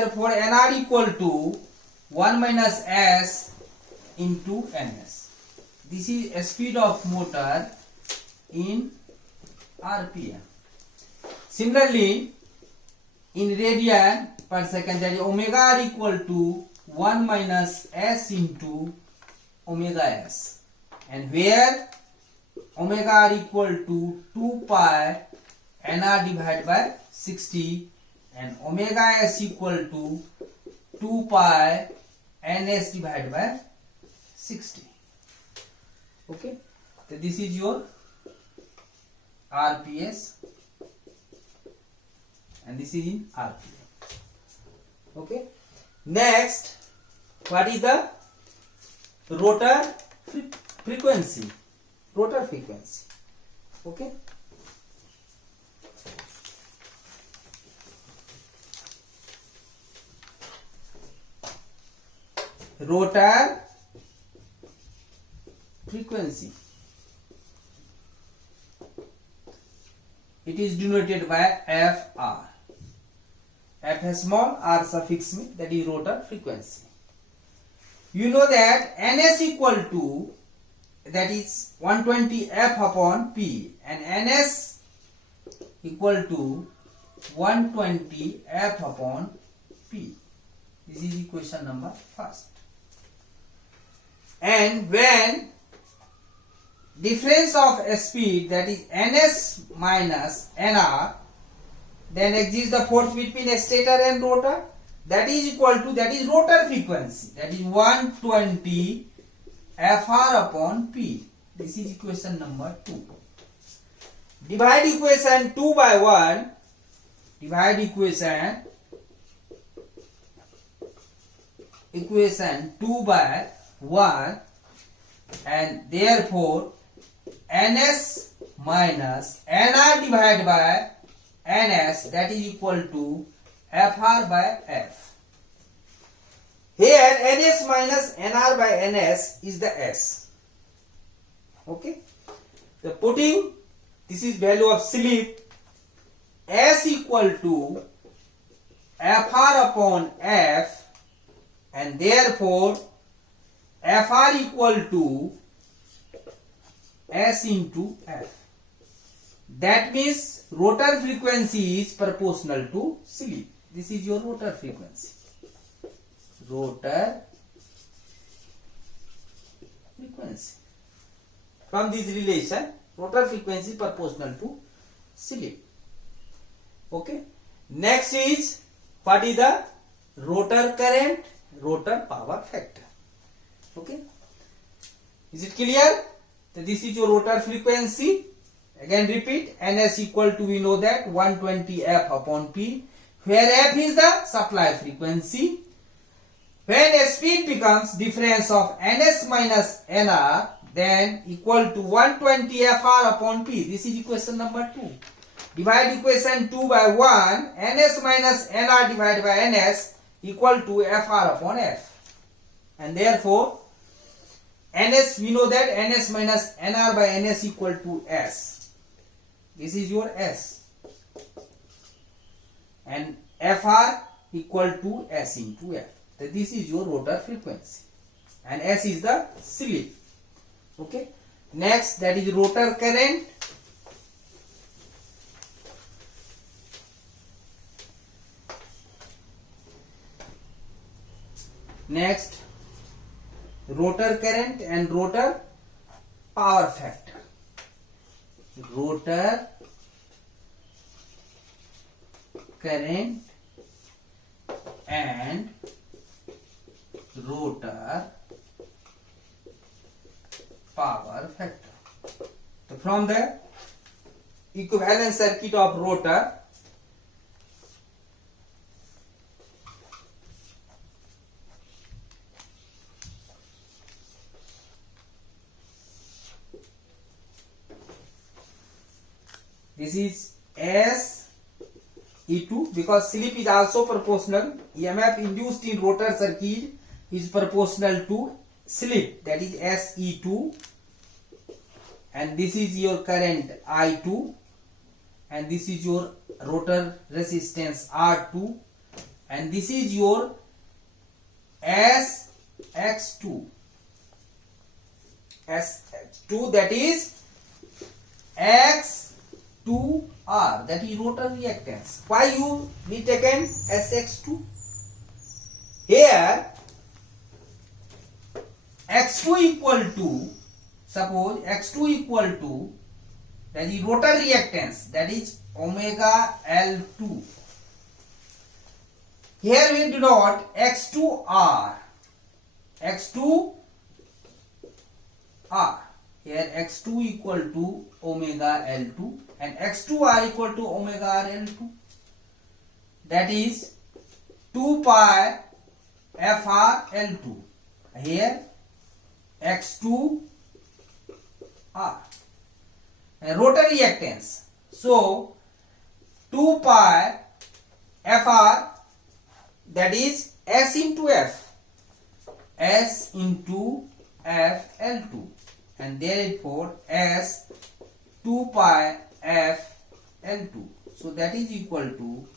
therefore nr equal to 1 minus s into ns. This is speed of motor in rpm. Similarly, in radian per second, that is omega r equal to 1 minus s into omega s, and where omega r equal to 2 pi nr divided by 60 and omega s equal to 2 pi ns divided by 60. Okay, so this is your RPS and this is in RPM. Okay, next, what is the rotor frequency? Rotor frequency. Okay, rotor frequency, it is denoted by FR. F है small, R suffix में, that is rotor frequency. You know that ns equal to, that is 120 f upon p, and ns equal to 120 f upon p. This is equation number first. And when difference of speed, that is ns minus nr, then exists the force between a stator and rotor, that is equal to, that is rotor frequency, that is 120 fr upon p. This is equation number 2. Divide equation 2 by 1, divide equation 2 by 1, and therefore ns minus nr divided by ns, that is equal to fr by f. Here ns minus nr by ns is the s. Okay, so putting this is value of slip, s equal to fr upon f, and therefore fr equal to s into f. That means rotor frequency is proportional to slip. This is your rotor frequency. Rotor frequency. From this relation, rotor frequency proportional to slip. Okay. Next is, what is the rotor current, rotor power factor. Okay. Is it clear? So this is your rotor frequency. Again repeat, ns equal to, we know that 120 f upon p, where f is the supply frequency. When speed becomes difference of ns minus nr, then equal to 120 fr upon p. This is equation number 2. Divide equation 2 by 1, ns minus nr divided by ns equal to fr upon f. And therefore, ns, we know that ns minus nr by ns equal to s. This is your s. And fr equal to s into f. So this is your rotor frequency. And s is the slip. Okay. Next, that is rotor current. Next, rotor current and rotor power factor. Rotor current and rotor power factor. So from the equivalent circuit of rotor, this is S E2, because slip is also proportional. EMF induced in rotor circuit is proportional to slip, that is SE2, and this is your current I2, and this is your rotor resistance R2, and this is your SX2. SX2, that is X2R, that is rotor reactance. Why you be taken SX2? Here X2 equal to, suppose X2 equal to, that is rotor reactance, that is omega L2. Here we denote X2R. X2R. Here X2 equal to omega L2 and X2R equal to omega R L2. That is 2 pi FR L2. Here X2R. And rotor reactance. So 2 pi FR, that is S into F. S into F L2. And therefore S 2 pi F L2. So that is equal to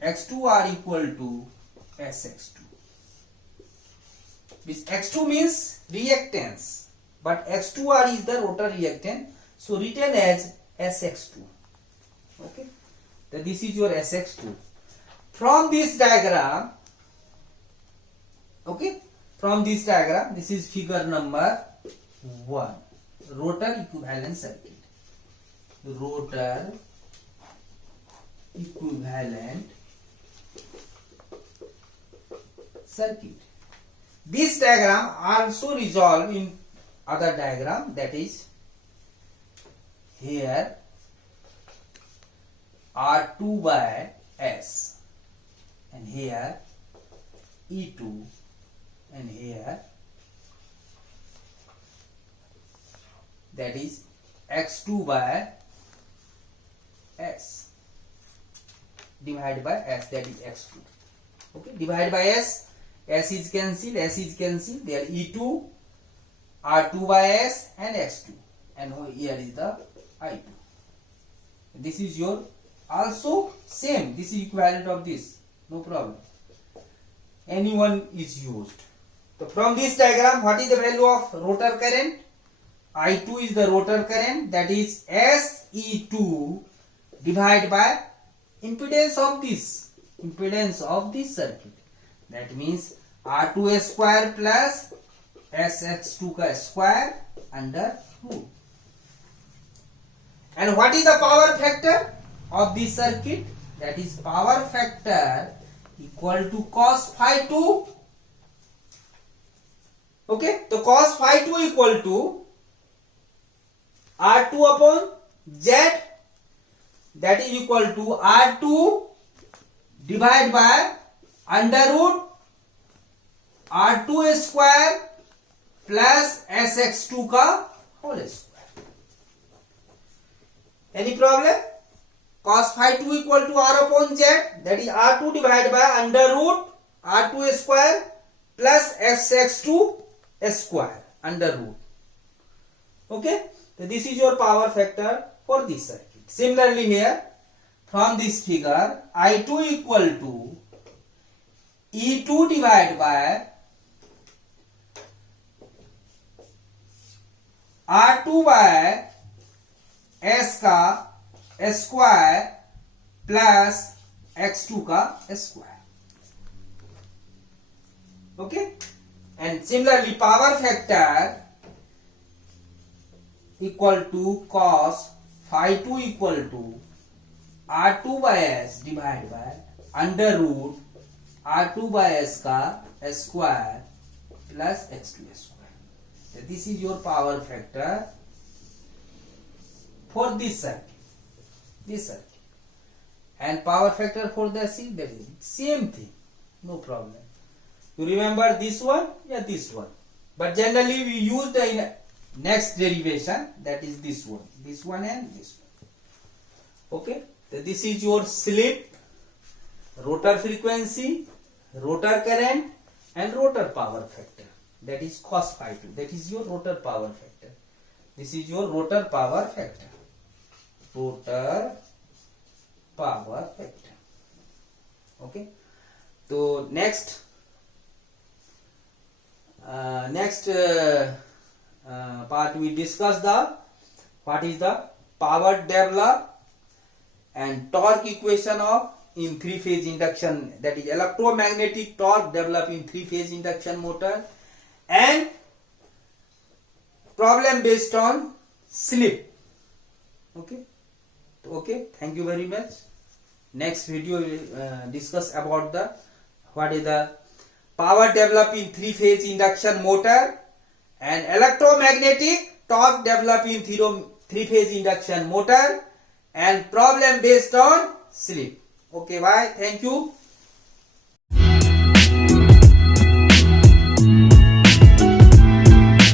X2R equal to SX2. This X2 means reactance, but X2R is the rotor reactant, so written as SX2. Okay, so this is your SX2. From this diagram, okay, from this diagram, this is figure number 1, rotor equivalent circuit. Rotor equivalent circuit. This diagram also resolved in other diagram, that is here R2 by S, and here E2, and here that is X2 by S divided by S, that is X2. Okay, divided by S, S is cancelled, S is cancelled, there E2, R2 by S and X2, and here is the I2. This is your also same, this is equivalent of this, no problem. Anyone is used. So from this diagram, what is the value of rotor current? I2 is the rotor current, that is SE2 divided by impedance of this circuit. That means R2 square plus SX2 square under root. And what is the power factor of this circuit? That is power factor equal to cos phi 2. Okay, so cos phi 2 equal to R2 upon Z, that is equal to R2 divided by under root R2 square plus SX2 का whole square. Any problem? Cos phi 2 equal to R upon Z, that is R2 divided by under root R2 square plus SX2 square under root. Okay, so this is your power factor for this circuit. Similarly here, from this figure, I2 equal to E2 divided by R2 by S का square plus X2 का square. Okay, and similarly power factor equal to cos phi 2 equal to R2 by S divided by under root R2 by S का square plus X2 square. So this is your power factor for this circuit. And power factor for the C, that is same thing, no problem. You remember this one? Yeah, this one. But generally we use the next derivation, that is this one and this one. Okay, so this is your slip, rotor frequency, rotor current and rotor power factor, that is cos phi 2, that is your rotor power factor. This is your rotor power factor. Rotor power factor. Okay, तो next part we discuss what is the power develop and torque equation of in three phase induction, that is electromagnetic torque developed in three phase induction motor, and problem based on slip. Okay, thank you very much. Next video we will discuss about what is the power developed in three phase induction motor and electromagnetic torque developed in three phase induction motor and problem based on slip. Okay, bye. Thank you.